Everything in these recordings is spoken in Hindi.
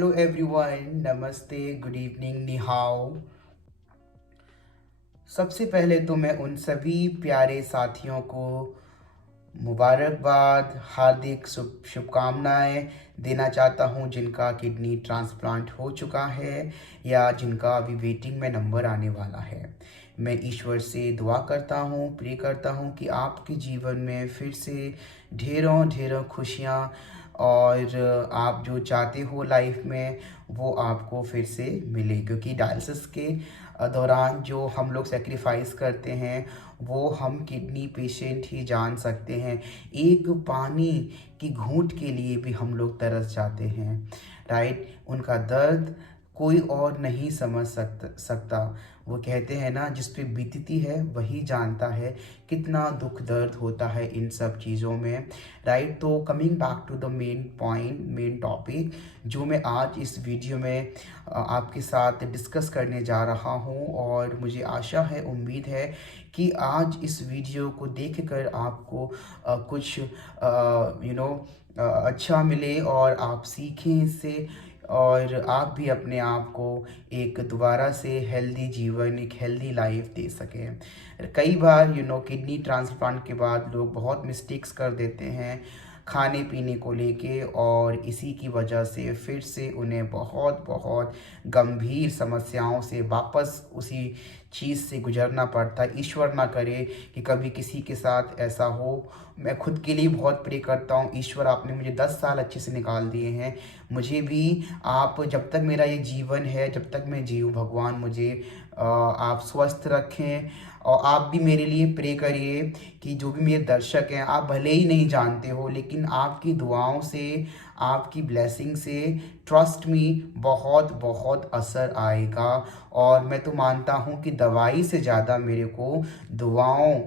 हेलो एवरीवन, नमस्ते, गुड इवनिंग, नि हाओ। सबसे पहले तो मैं उन सभी प्यारे साथियों को मुबारकबाद, हार्दिक शुभकामनाएं देना चाहता हूं जिनका किडनी ट्रांसप्लांट हो चुका है या जिनका अभी वेटिंग में नंबर आने वाला है। मैं ईश्वर से दुआ करता हूं, प्रे करता हूं कि आपके जीवन में फिर से ढेरों ढेरों खुशियां और आप जो चाहते हो लाइफ में वो आपको फिर से मिले, क्योंकि डायलिसिस के दौरान जो हम लोग सेक्रीफाइस करते हैं वो हम किडनी पेशेंट ही जान सकते हैं। एक पानी की घूंट के लिए भी हम लोग तरस जाते हैं, राइट। उनका दर्द कोई और नहीं समझ सकता। वो कहते हैं ना, जिस पे बीतती है वही जानता है कितना दुख दर्द होता है इन सब चीज़ों में, राइट। तो coming back to the main point, main topic जो मैं आज इस वीडियो में आपके साथ डिस्कस करने जा रहा हूँ, और मुझे आशा है, उम्मीद है कि आज इस वीडियो को देखकर आपको कुछ अच्छा मिले और आप सीखें इससे, और आप भी अपने आप को एक दोबारा से हेल्दी जीवन, एक हेल्दी लाइफ दे सकें। कई बार किडनी ट्रांसप्लांट के बाद लोग बहुत मिस्टेक्स कर देते हैं खाने पीने को लेके, और इसी की वजह से फिर से उन्हें बहुत बहुत गंभीर समस्याओं से वापस उसी चीज़ से गुजरना पड़ता है। ईश्वर ना करे कि कभी किसी के साथ ऐसा हो। मैं खुद के लिए बहुत प्रे करता हूँ, ईश्वर आपने मुझे 10 साल अच्छे से निकाल दिए हैं, मुझे भी आप, जब तक मेरा ये जीवन है, जब तक मैं जीव, भगवान मुझे आप स्वस्थ रखें। और आप भी मेरे लिए प्रे करिए कि जो भी मेरे दर्शक हैं, आप भले ही नहीं जानते हो लेकिन आपकी दुआओं से, आपकी ब्लेसिंग से, ट्रस्ट मी, बहुत बहुत असर आएगा। और मैं तो मानता हूँ कि दवाई से ज़्यादा मेरे को दुआओं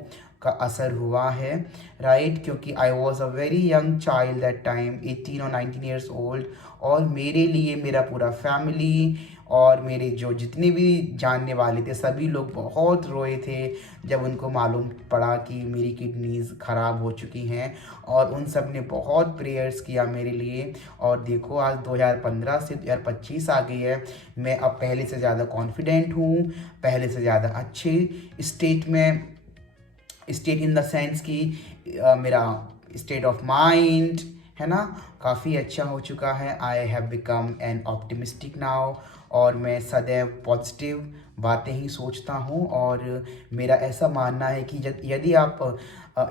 का असर हुआ है, राइट। क्योंकि I was a very young child that time, 18 और 19 ईयर्स ओल्ड, और मेरे लिए मेरा पूरा फैमिली और मेरे जो जितने भी जानने वाले थे सभी लोग बहुत रोए थे जब उनको मालूम पड़ा कि मेरी किडनीज़ ख़राब हो चुकी हैं, और उन सब ने बहुत प्रेयर्स किया मेरे लिए। और देखो आज 2015 से 2025 आ गई है, मैं अब पहले से ज़्यादा कॉन्फिडेंट हूँ, पहले से ज़्यादा अच्छे स्टेट में, स्टेट इन द सेंस कि मेरा स्टेट ऑफ माइंड है ना, काफ़ी अच्छा हो चुका है। I have become an optimistic now, और मैं सदैव पॉजिटिव बातें ही सोचता हूँ। और मेरा ऐसा मानना है कि यदि आप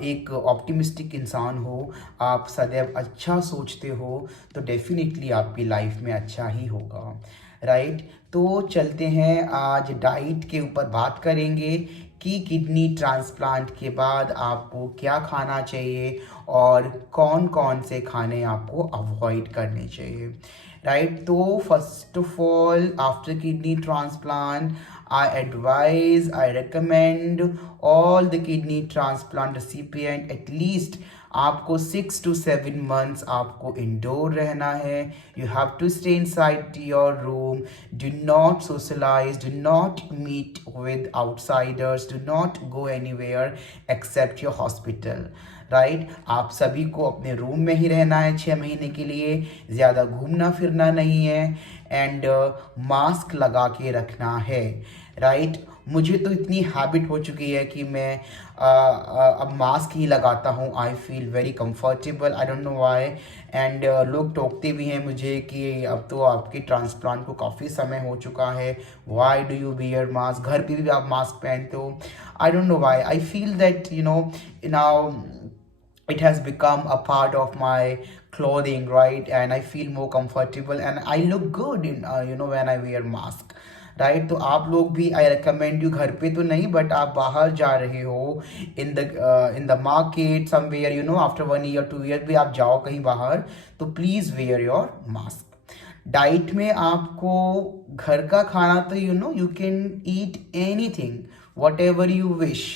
एक ऑप्टिमिस्टिक इंसान हो, आप सदैव अच्छा सोचते हो, तो डेफिनेटली आपकी लाइफ में अच्छा ही होगा, राइट। तो चलते हैं, आज डाइट के ऊपर बात करेंगे कि किडनी ट्रांसप्लांट के बाद आपको क्या खाना चाहिए और कौन कौन से खाने आपको अवॉइड करने चाहिए, राइट। तो first of all, after kidney transplant, I recommend all the kidney transplant recipient at least आपको 6 to 7 months आपको इंडोर रहना है। You have to stay inside your room, do not socialise, do not meet with outsiders, do not go anywhere except your hospital, right. आप सभी को अपने रूम में ही रहना है 6 महीने के लिए, ज़्यादा घूमना फिरना नहीं है, एंड मास्क लगा के रखना है, राइट। मुझे तो इतनी हैबिट हो चुकी है कि मैं अब मास्क ही लगाता हूँ। I feel very comfortable, I don't know why. And लोग टोकते भी हैं मुझे कि अब तो आपके ट्रांसप्लांट को काफ़ी समय हो चुका है, why do you wear mask, घर पे भी आप मास्क पहनते हो। I don't know why, I feel that now it has become a part of my clothing, right? And I feel more comfortable and I look good in when I wear mask, right. तो आप लोग भी, आई रिकमेंड यू, घर पे तो नहीं बट आप बाहर जा रहे हो, इन the market somewhere, after 1 year 2 year भी आप जाओ कहीं बाहर, तो please wear your mask. Diet में आपको घर का खाना, तो you can eat anything whatever you wish,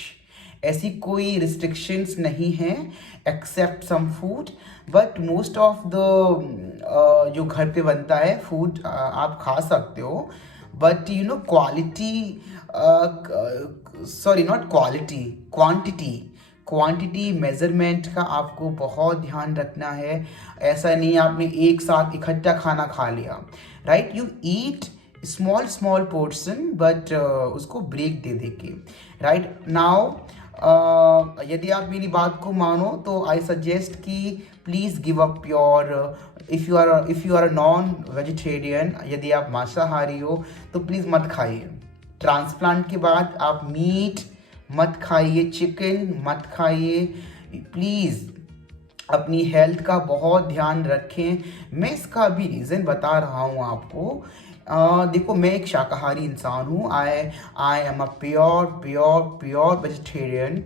ऐसी कोई रिस्ट्रिक्शंस नहीं हैं except some food, but most of the जो घर पे बनता है फूड आप खा सकते हो, but quality, sorry not quality, quantity, quantity measurement का आपको बहुत ध्यान रखना है। ऐसा नहीं आपने एक साथ इकट्ठा खाना खा लिया, right? You eat small small portion but उसको ब्रेक दे दे के, राइट? नाउ यदि आप मेरी बात को मानो तो आई सजेस्ट कि please give up your, if you are a non vegetarian, यदि आप मांसाहारी हो तो प्लीज़ मत खाइए। ट्रांसप्लांट के बाद आप मीट मत खाइए, चिकन मत खाइए, प्लीज़ अपनी हेल्थ का बहुत ध्यान रखें। मैं इसका भी रीज़न बता रहा हूँ आपको। देखो, मैं एक शाकाहारी इंसान हूँ। I am a pure pure pure vegetarian,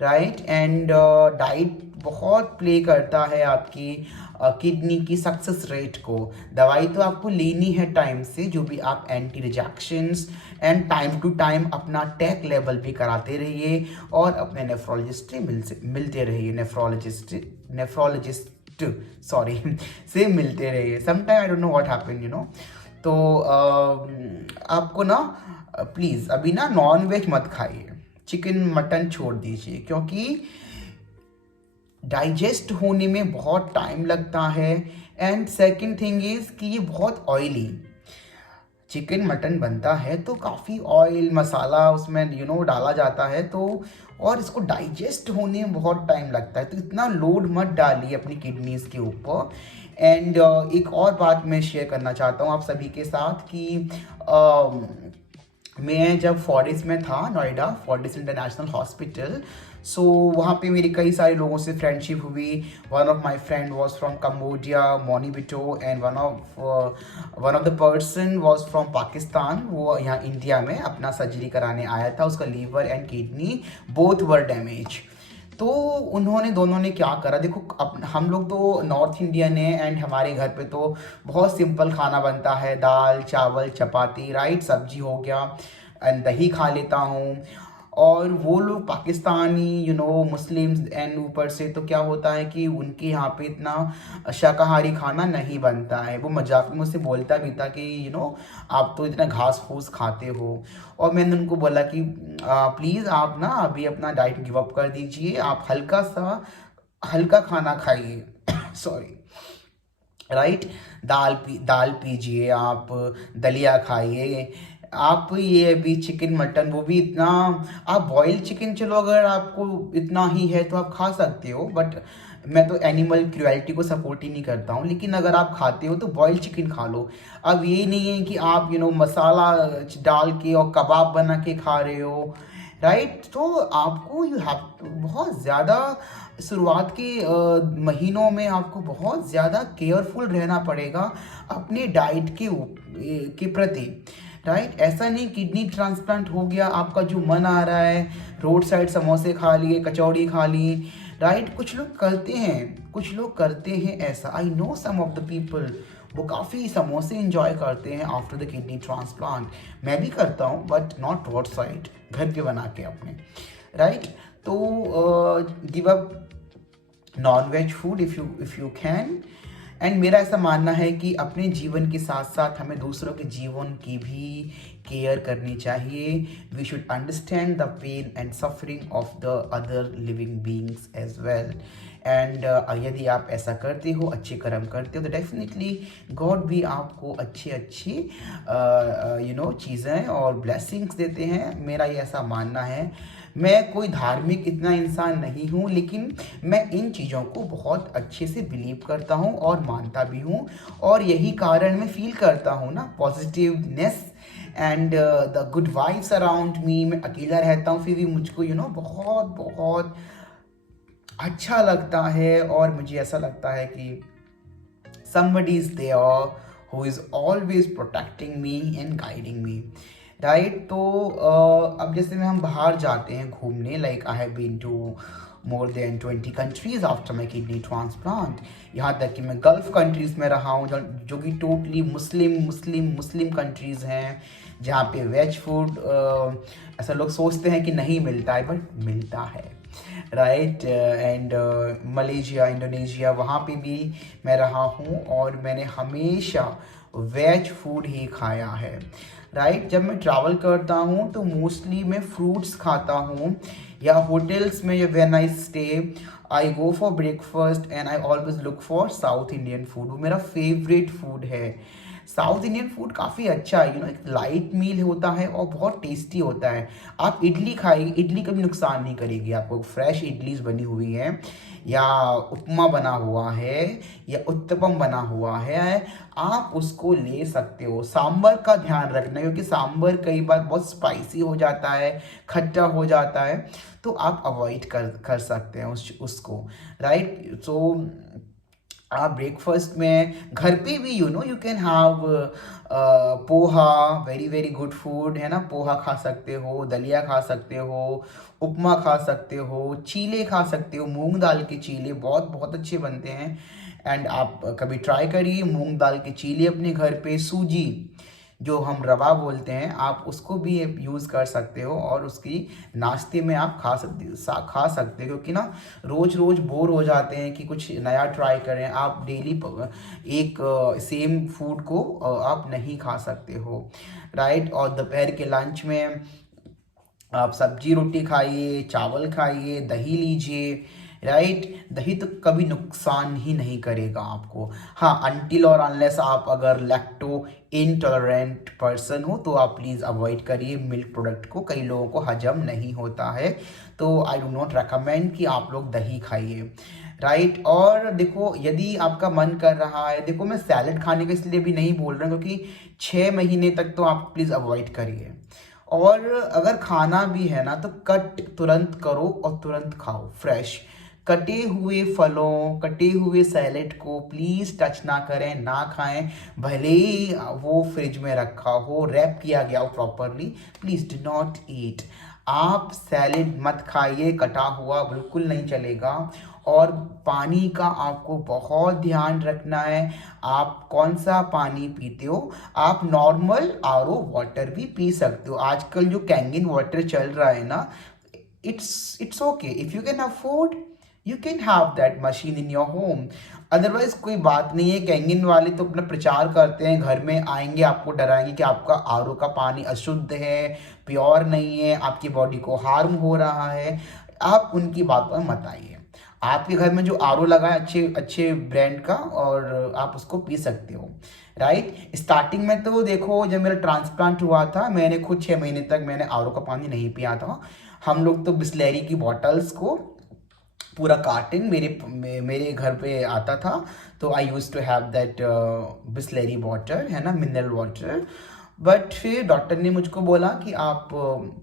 right? And diet बहुत प्ले करता है आपकी किडनी की सक्सेस रेट को। दवाई तो आपको लेनी है टाइम से, जो भी आप anti rejections and time to time अपना टैक लेवल भी कराते रहिए और अपने नेफ्रोलॉजिस्ट से मिलते रहिए, नेफ्रोलॉजिस्ट सॉरी से मिलते रहिए। Sometime I don't know what happen, तो आपको ना प्लीज़ अभी ना नॉन वेज मत खाइए, चिकन मटन छोड़ दीजिए, क्योंकि डाइजेस्ट होने में बहुत टाइम लगता है। एंड सेकंड थिंग इज़ कि ये बहुत ऑयली चिकन मटन बनता है, तो काफ़ी ऑयल मसाला उसमें डाला जाता है, तो और इसको डाइजेस्ट होने में बहुत टाइम लगता है, तो इतना लोड मत डालिए अपनी किडनीज़ के ऊपर। एंड एक और बात मैं शेयर करना चाहता हूँ आप सभी के साथ कि मैं जब फोर्टिस में था, Noida Fortis international hospital, so वहाँ पे मेरी कई सारे लोगों से फ्रेंडशिप हुई। One of my friend was from Cambodia, मोनीबिटो, and one of the person was from Pakistan. वो यहाँ इंडिया में अपना सर्जरी कराने आया था, उसका liver and kidney both were damage. तो उन्होंने दोनों ने क्या करा, देखो अब हम लोग तो नॉर्थ इंडियन है एंड हमारे घर पे तो बहुत सिंपल खाना बनता है, दाल चावल चपाती, राइट, सब्जी हो गया एंड दही खा लेता हूँ। और वो लोग पाकिस्तानी मुस्लिम्स, एंड ऊपर से तो क्या होता है कि उनके यहाँ पे इतना शाकाहारी खाना नहीं बनता है। वो मजाक में मुझसे बोलता भी था कि आप तो इतना घास फूस खाते हो। और मैंने उनको बोला कि प्लीज़ आप ना अभी अपना डाइट गिव अप कर दीजिए, आप हल्का खाना खाइए सॉरी, राइट? दाल पीजिए, आप दलिया खाइए, आप ये अभी चिकन मटन वो भी इतना, आप बॉइल्ड चिकन चलो अगर आपको इतना ही है तो आप खा सकते हो, बट मैं तो एनिमल क्रुएल्टी को सपोर्ट ही नहीं करता हूँ। लेकिन अगर आप खाते हो तो बॉइल्ड चिकन खा लो। अब ये नहीं है कि आप मसाला डाल के और कबाब बना के खा रहे हो, राइट? तो आपको यू हैव बहुत ज़्यादा शुरुआत के महीनों में आपको बहुत ज़्यादा केयरफुल रहना पड़ेगा अपने डाइट के प्रति, राइट? ऐसा नहीं किडनी ट्रांसप्लांट हो गया, आपका जो मन आ रहा है रोड साइड समोसे खा लिए, कचौड़ी खा ली, राइट? कुछ लोग करते हैं ऐसा। I know some of the people, वो काफ़ी समोसे इंजॉय करते हैं आफ्टर द किडनी ट्रांसप्लांट। मैं भी करता हूँ बट नॉट रोड साइड, घर पे बना के अपने, राइट? तो give up non veg food if you can. And मेरा ऐसा मानना है कि अपने जीवन के साथ साथ हमें दूसरों के जीवन की भी केयर करनी चाहिए। We should understand the pain and suffering of the other living beings as well. And यदि आप ऐसा करते हो, अच्छे कर्म करते हो, तो डेफिनेटली गॉड भी आपको अच्छी चीज़ें और ब्लेसिंग्स देते हैं। मेरा ये ऐसा मानना है। मैं कोई धार्मिक इतना इंसान नहीं हूँ, लेकिन मैं इन चीज़ों को बहुत अच्छे से बिलीव करता हूँ और मानता भी हूँ, और यही कारण मैं फील करता हूँ ना positiveness and the good vibes around me. मैं अकेला रहता हूँ फिर भी मुझको बहुत बहुत अच्छा लगता है, और मुझे ऐसा लगता है कि somebody is there who is always protecting me and guiding me, right? तो अब जैसे में हम बाहर जाते हैं घूमने, like I have been to more than 20 countries after my kidney transplant. यहाँ तक कि मैं गल्फ कंट्रीज़ में रहा हूँ जो कि टोटली मुस्लिम कंट्रीज़ हैं, जहाँ पे वेज फूड ऐसा लोग सोचते हैं कि नहीं मिलता है, बट मिलता है। राइट। एंड मलेशिया, इंडोनेशिया, वहाँ पे भी मैं रहा हूँ और मैंने हमेशा वेज फूड ही खाया है। राइट। जब मैं ट्रैवल करता हूँ तो मोस्टली मैं फ्रूट्स खाता हूँ, या होटल्स में when I stay I go for breakfast and I always look for south Indian food. वो मेरा फेवरेट फूड है। साउथ इंडियन फूड काफ़ी अच्छा है, एक लाइट मील होता है और बहुत टेस्टी होता है। आप इडली खाइए, इडली कभी नुकसान नहीं करेगी आपको। फ्रेश इडलीज बनी हुई है, या उपमा बना हुआ है, या उत्तपम बना हुआ है, आप उसको ले सकते हो। सांबर का ध्यान रखना, क्योंकि सांबर कई बार बहुत स्पाइसी हो जाता है, खट्टा हो जाता है, तो आप अवॉइड कर सकते हैं उसको। राइट। सो आप ब्रेकफास्ट में घर पे भी you can have poha, very very good food है ना। पोहा खा सकते हो, दलिया खा सकते हो, उपमा खा सकते हो, चीले खा सकते हो। मूंग दाल के चीले बहुत बहुत अच्छे बनते हैं। एंड आप कभी ट्राई करिए मूंग दाल के चीले अपने घर पे। सूजी, जो हम रवा बोलते हैं, आप उसको भी यूज़ कर सकते हो और उसकी नाश्ते में आप खा सकते हो, क्योंकि ना रोज़ रोज़ बोर हो जाते हैं कि कुछ नया ट्राई करें। आप डेली एक सेम फूड को आप नहीं खा सकते हो। राइट। और दोपहर के लंच में आप सब्जी रोटी खाइए, चावल खाइए, दही लीजिए। राइट। दही तो कभी नुकसान ही नहीं करेगा आपको। हाँ, अनटिल और अनलेस आप अगर लैक्टो इनटॉलरेंट पर्सन हो तो आप प्लीज़ अवॉइड करिए मिल्क प्रोडक्ट को। कई लोगों को हजम नहीं होता है, तो आई डू नॉट रेकमेंड कि आप लोग दही खाइए। राइट। और देखो, यदि आपका मन कर रहा है, देखो मैं सैलड खाने का इसलिए भी नहीं बोल रहा हूँ क्योंकि 6 महीने तक तो आप प्लीज़ अवॉइड करिए। और अगर खाना भी है ना तो कट तुरंत करो और तुरंत खाओ, फ्रेश। कटे हुए फलों, कटे हुए सैलेड को प्लीज़ टच ना करें, ना खाएं। भले ही वो फ्रिज में रखा हो, रैप किया गया हो properly, please do not eat. आप सैलेड मत खाइए, कटा हुआ बिल्कुल नहीं चलेगा। और पानी का आपको बहुत ध्यान रखना है। आप कौन सा पानी पीते हो। आप नॉर्मल आरओ वाटर भी पी सकते हो। आजकल जो कैंगिन वाटर चल रहा है ना, it's okay if you can afford, you can have that machine in your home. Otherwise कोई बात नहीं है। कैंगिन वाले तो अपना प्रचार करते हैं, घर में आएंगे आपको डराएंगे कि आपका आरओ का पानी अशुद्ध है, प्योर नहीं है, आपकी बॉडी को हार्म हो रहा है। आप उनकी बात पर मत आइए। आपके घर में जो आरओ लगा है अच्छे अच्छे ब्रांड का, और आप उसको पी सकते हो। राइट। स्टार्टिंग में तो देखो, जब मेरा ट्रांसप्लांट हुआ था, मैंने खुद 6 महीने तक मैंने आरओ का पानी नहीं पिया था। हम लोग तो बिस्लेरी की बॉटल्स को पूरा कार्टन मेरे घर पे आता था, तो I used to have that Bisleri water, है ना, मिनरल वाटर। बट फिर डॉक्टर ने मुझको बोला कि आप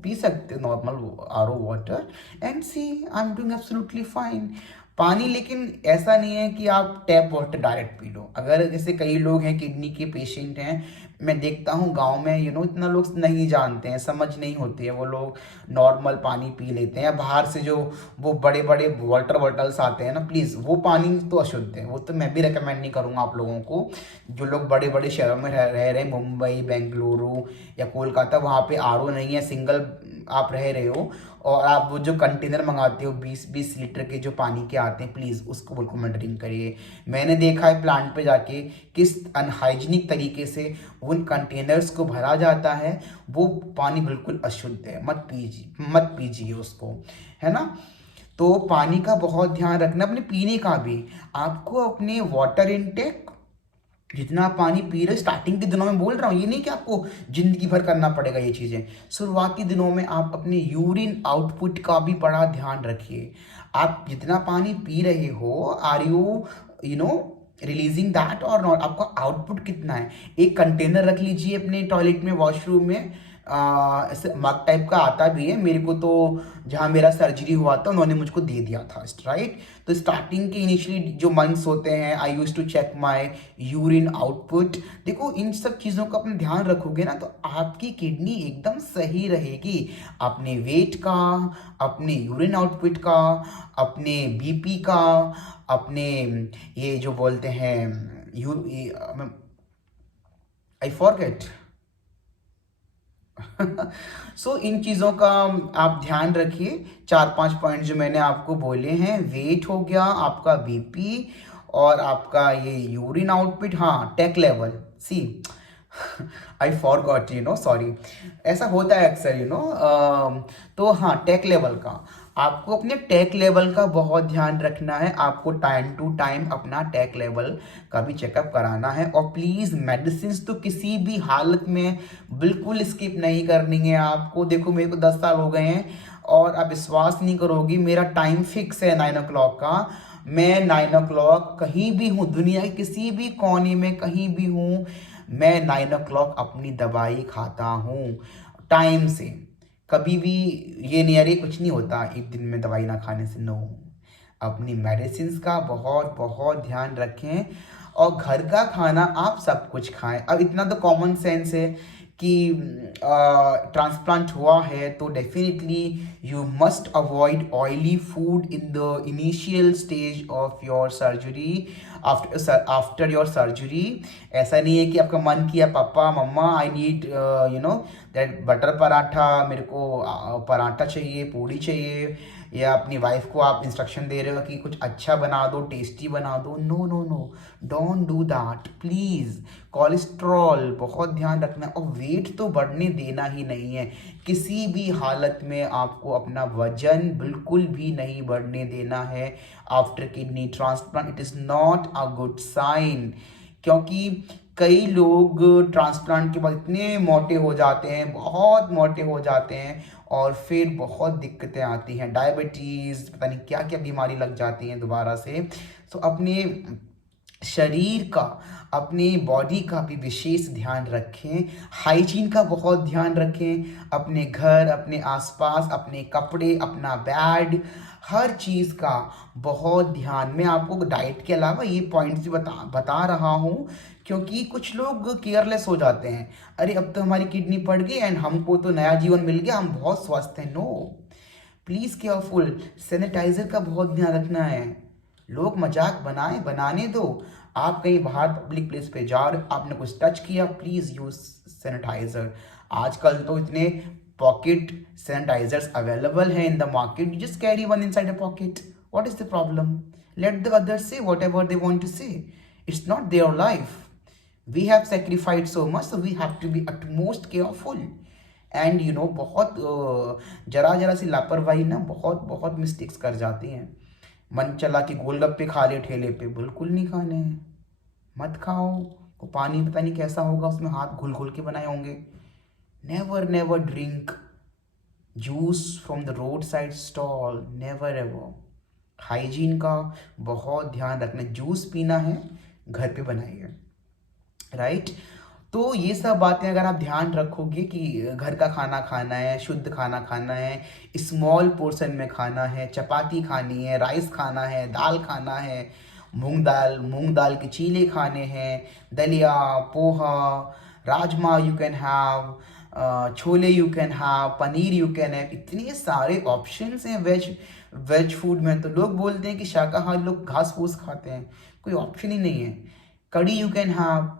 पी सकते हो normal RO water, and see I am doing absolutely fine. पानी लेकिन ऐसा नहीं है कि आप टैप वाटर डायरेक्ट पी लो। अगर जैसे कई लोग हैं किडनी के पेशेंट हैं, मैं देखता हूँ गांव में इतना लोग नहीं जानते हैं, समझ नहीं होती है, वो लोग नॉर्मल पानी पी लेते हैं। बाहर से जो वो बड़े बड़े वाटर बॉटल्स आते हैं ना, प्लीज़ वो पानी तो अशुद्ध है, वो तो मैं भी रिकमेंड नहीं करूँगा आप लोगों को। जो लोग बड़े बड़े शहरों में रह रहे हैं, मुंबई, बेंगलुरु या कोलकाता, वहाँ पे आरओ नहीं है, सिंगल आप रह रहे हो, और आप वो जो कंटेनर मंगाते हो 20-20 लीटर के जो पानी के आते हैं, प्लीज़ उसको बिल्कुल मत ड्रिंक करिए। मैंने देखा है प्लांट पे जाके किस अनहाइजीनिक तरीके से उन कंटेनर्स को भरा जाता है। वो पानी बिल्कुल अशुद्ध है, मत पीजिए उसको, है ना। तो पानी का बहुत ध्यान रखना, अपने पीने का भी। आपको अपने वाटर इनटेक, जितना आप पानी पी रहे, स्टार्टिंग के दिनों में बोल रहा हूँ, ये नहीं कि आपको जिंदगी भर करना पड़ेगा ये चीज़ें। शुरुआती दिनों में आप अपने यूरिन आउटपुट का भी बड़ा ध्यान रखिए। आप जितना पानी पी रहे हो, are you no releasing that or not, आपका आउटपुट कितना है। एक कंटेनर रख लीजिए अपने टॉयलेट में, वॉशरूम में। ऐसे मग टाइप का आता भी है, मेरे को तो जहाँ मेरा सर्जरी हुआ था उन्होंने मुझको दे दिया था। राइट। तो स्टार्टिंग के इनिशियली जो मंथ्स होते हैं, I used to check my urine output. देखो, इन सब चीज़ों का अपना ध्यान रखोगे ना तो आपकी किडनी एकदम सही रहेगी। अपने वेट का, अपने यूरिन आउटपुट का, अपने बीपी का, अपने ये जो बोलते हैं यू, आई फॉरगेट, सो इन चीज़ों का आप ध्यान रखिए। 4-5 पॉइंट जो मैंने आपको बोले हैं, वेट हो गया, आपका बीपी और आपका ये यूरिन आउटपुट, हाँ tac level. See I forgot, sorry, ऐसा होता है अक्सर, तो हाँ टेक लेवल का, आपको अपने टेक लेवल का बहुत ध्यान रखना है। आपको टाइम टू टाइम अपना टेक लेवल का भी चेकअप कराना है। और प्लीज़ मेडिसिन तो किसी भी हालत में बिल्कुल स्किप नहीं करनी है आपको। देखो मेरे को 10 साल हो गए हैं और आप विश्वास नहीं करोगी, मेरा टाइम फिक्स है 9 o'clock का। मैं 9 o'clock कहीं भी हूँ, दुनिया के किसी भी कोने में कहीं भी हूँ, मैं 9 o'clock अपनी दवाई खाता हूँ टाइम से। कभी भी ये नहीं, अरे कुछ नहीं होता एक दिन में दवाई ना खाने से, नो। अपनी मेडिसिन का बहुत बहुत ध्यान रखें। और घर का खाना आप सब कुछ खाएं। अब इतना तो कॉमन सेंस है कि ट्रांसप्लांट हुआ है तो definitely you must avoid oily food in the initial stage of your surgery, after your surgery. ऐसा नहीं है कि आपका मन किया पापा मम्मा I need that butter paratha, मेरे को पराठा चाहिए, पूड़ी चाहिए, या अपनी वाइफ को आप इंस्ट्रक्शन दे रहे हो कि कुछ अच्छा बना दो, टेस्टी बना दो। No no no, don't do that please. Cholesterol बहुत ध्यान रखना है। और वेट तो बढ़ने देना ही नहीं है, किसी भी हालत में आपको अपना वजन बिल्कुल भी नहीं बढ़ने देना है after kidney transplant. It is not a good sign, क्योंकि कई लोग ट्रांसप्लांट के बाद इतने मोटे हो जाते हैं, बहुत मोटे हो जाते हैं, और फिर बहुत दिक्कतें आती हैं, डायबिटीज़, पता नहीं क्या क्या बीमारी लग जाती हैं दोबारा से। तो अपने शरीर का, अपनी बॉडी का भी विशेष ध्यान रखें। हाइजीन का बहुत ध्यान रखें, अपने घर, अपने आसपास, अपने कपड़े, अपना बेड, हर चीज़ का बहुत ध्यान। मैं आपको डाइट के अलावा ये पॉइंट्स भी बता रहा हूँ, क्योंकि कुछ लोग केयरलेस हो जाते हैं। अरे अब तो हमारी किडनी पड़ गई एंड हमको तो नया जीवन मिल गया, हम बहुत स्वस्थ हैं। No, please careful. सैनिटाइज़र का बहुत ध्यान रखना है। लोग मजाक बनाएं, बनाने दो। आप कहीं बाहर पब्लिक प्लेस पे जा रहे हो, आपने कुछ टच किया, प्लीज़ यूज़ सैनिटाइज़र। आजकल तो इतने पॉकेट सैनिटाइजर्स अवेलेबल हैं in the market, you just carry one inside a pocket. What is the problem? Let the others say whatever they want to say, it's not their life. We have sacrificed so much, so we have to be utmost careful। And बहुत जरा जरा सी लापरवाही ना बहुत बहुत मिस्टेक्स कर जाती हैं। मन चला कि गोलगप्पे खा ले ठेले पे, बिल्कुल नहीं खाने हैं, मत खाओ। वो पानी पता नहीं कैसा होगा, उसमें हाथ घुल घुल के बनाए होंगे। Never never drink juice from the road side stall, never ever. Hygiene का बहुत ध्यान रखना। जूस पीना है घर पे बनाइए, राइट। तो ये सब बातें अगर आप ध्यान रखोगे कि घर का खाना खाना है, शुद्ध खाना खाना है, स्मॉल पोर्शन में खाना है, चपाती खानी है, राइस खाना है, दाल खाना है, मूंग दाल के चीले खाने हैं, दलिया, poha, rajma you can have, chole you can have, paneer you can have. इतने सारे ऑप्शंस हैं वेज फूड में। तो लोग बोलते हैं कि शाकाहारी लोग घास फूस खाते हैं, कोई ऑप्शन ही नहीं है। कड़ी यू कैन हैव,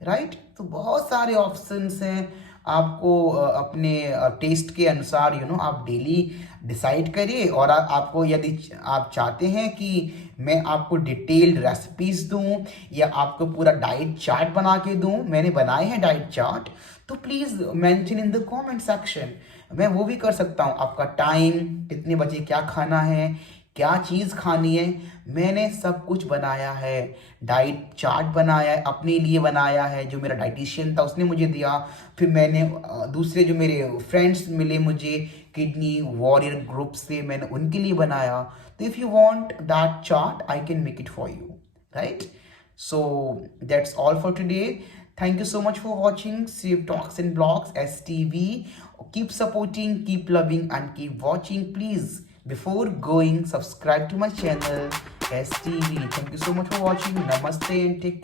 राइट। तो बहुत सारे ऑप्शंस हैं। आपको अपने टेस्ट के अनुसार आप डेली डिसाइड करिए। और आपको यदि आप चाहते हैं कि मैं आपको डिटेल्ड रेसिपीज दूं या आपको पूरा डाइट चार्ट बना के दूं, मैंने बनाए हैं डाइट चार्ट, तो please mention in the comment section. मैं वो भी कर सकता हूं। आपका टाइम, कितने बजे क्या खाना है, क्या चीज़ खानी है, मैंने सब कुछ बनाया है। डाइट चार्ट बनाया है, अपने लिए बनाया है, जो मेरा डाइटिशियन था उसने मुझे दिया। फिर मैंने दूसरे जो मेरे फ्रेंड्स मिले मुझे किडनी वॉरियर ग्रुप से, मैंने उनके लिए बनाया। तो if you want that chart I can make it for you, right. So that's all for today. Thank you so much for watching Shiv Talks and Blogs STV. Keep supporting, keep loving, and keep watching. Please, before going, subscribe to my channel STV. Thank you so much for watching. Namaste and take care.